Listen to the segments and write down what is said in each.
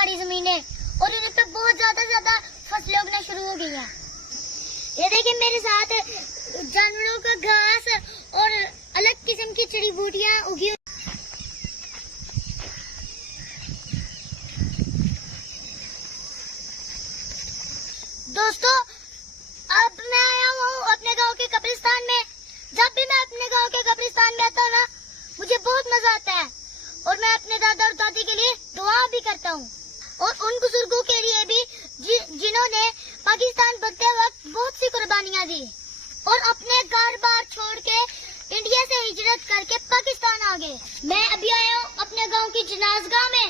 हमारी जमीनें और उन पे बहुत ज्यादा फसलें उगना शुरू हो गई हैं। ये देखिए मेरे साथ जानवरों का घास और अलग किस्म की जड़ी बूटियां उगी। दोस्तों, अब मैं आया हूँ अपने गांव के कब्रिस्तान में। जब भी मैं अपने गांव के कब्रिस्तान में आता हूँ ना, मुझे बहुत मजा आता है और मैं अपने दादा और दादी के लिए दुआ भी करता हूँ और उन बुजुर्गों के लिए भी जिन्होंने पाकिस्तान बनते वक्त बहुत सी कुर्बानियां दी और अपने घर बार छोड़ के इंडिया से हिजरत करके पाकिस्तान आ गए। मैं अभी आया हूँ अपने गांव की जनाजगाह में।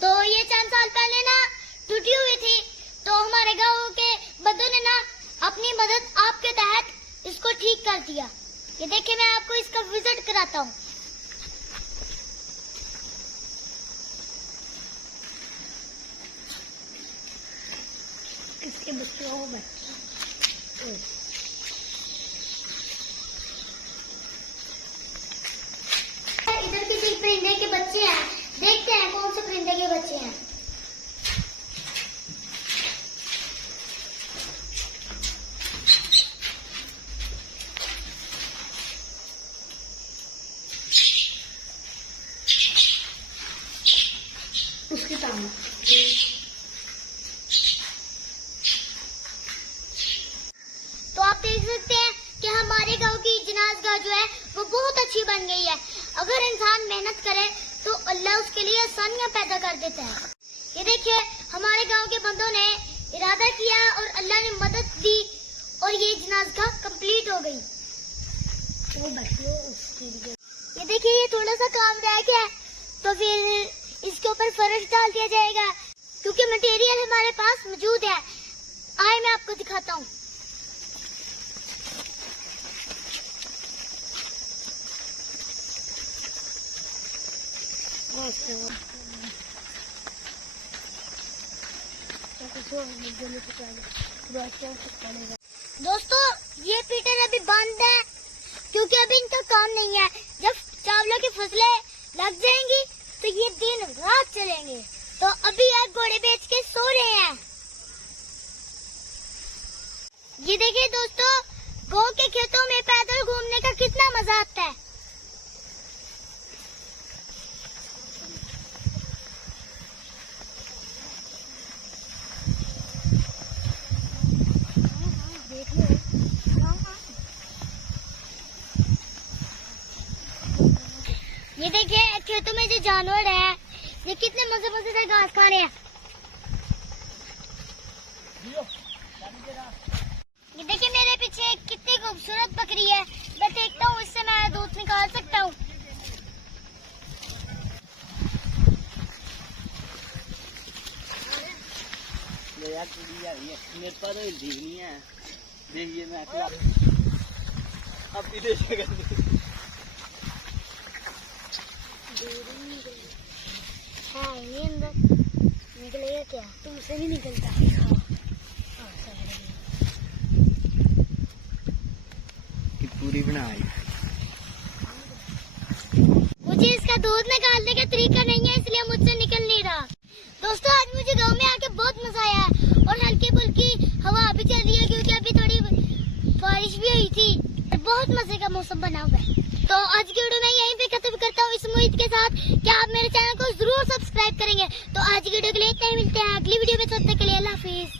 तो ये चंद साल पहले ना टूटी हुई थी, तो हमारे गांव के बंदों ने ना अपनी मदद आपके तहत इसको ठीक कर दिया। ये देखिए मैं आपको इसका विजिट कराता हूँ। किसके बच्चे हो इधर किसी परिंदे के बच्चे हैं, देखते हैं कौन से परिंदे के बच्चे हैं। उसकी टांग तो आप देख सकते हैं कि हमारे गांव की जनाजगाह जो है वो बहुत अच्छी बन गई है। अगर इंसान मेहनत करे तो अल्लाह उसके लिए आसानियां पैदा कर देता है। ये देखिए हमारे गांव के बंदों ने इरादा किया और अल्लाह ने मदद दी और ये जनाजगाह कंप्लीट हो गई। ये देखिए ये थोड़ा सा काम रह गया तो फिर इसके ऊपर फर्श डाल दिया जाएगा क्योंकि मटेरियल हमारे पास मौजूद है। आए मैं आपको दिखाता हूँ। दोस्तों ये पीटर अभी बंद है क्योंकि अभी इनका काम नहीं है। जब चावलों की फसलें लग जाएंगी तो ये दिन रात चलेंगे। तो अभी ये घोड़े बेच के सो रहे हैं। ये देखिए दोस्तों, गांव के खेतों में पैदल घूमने का कितना मजा आता है। ये देखिए खेतों में जो जानवर है ये कितने मजे से घास खा रहे हैं। ये देखिए मेरे पीछे कितनी खूबसूरत बकरी है। मैं देखता हूँ इससे मैं दूध निकाल सकता हूँ। मेरे पास नहीं है। देखिए मैं अब अंदर निकलेगा क्या? तुमसे नहीं निकलता। पूरी बनाई। मुझे इसका दूध निकालने का तरीका नहीं है इसलिए मुझसे निकल नहीं रहा। दोस्तों आज मुझे गांव में आके बहुत मजा आया और हल्की फुल्की हवा भी चल रही है क्योंकि अभी थोड़ी बारिश भी हुई थी। बहुत मजे का मौसम बना हुआ है। तो आज की वीडियो मैं यहीं पे खत्म करता हूँ इस उम्मीद के साथ कि आप मेरे चैनल को जरूर सब्सक्राइब करेंगे। तो आज की वीडियो के लिए इतना ही, मिलते हैं अगली वीडियो में। तब तक के लिए अल्लाह हाफिज।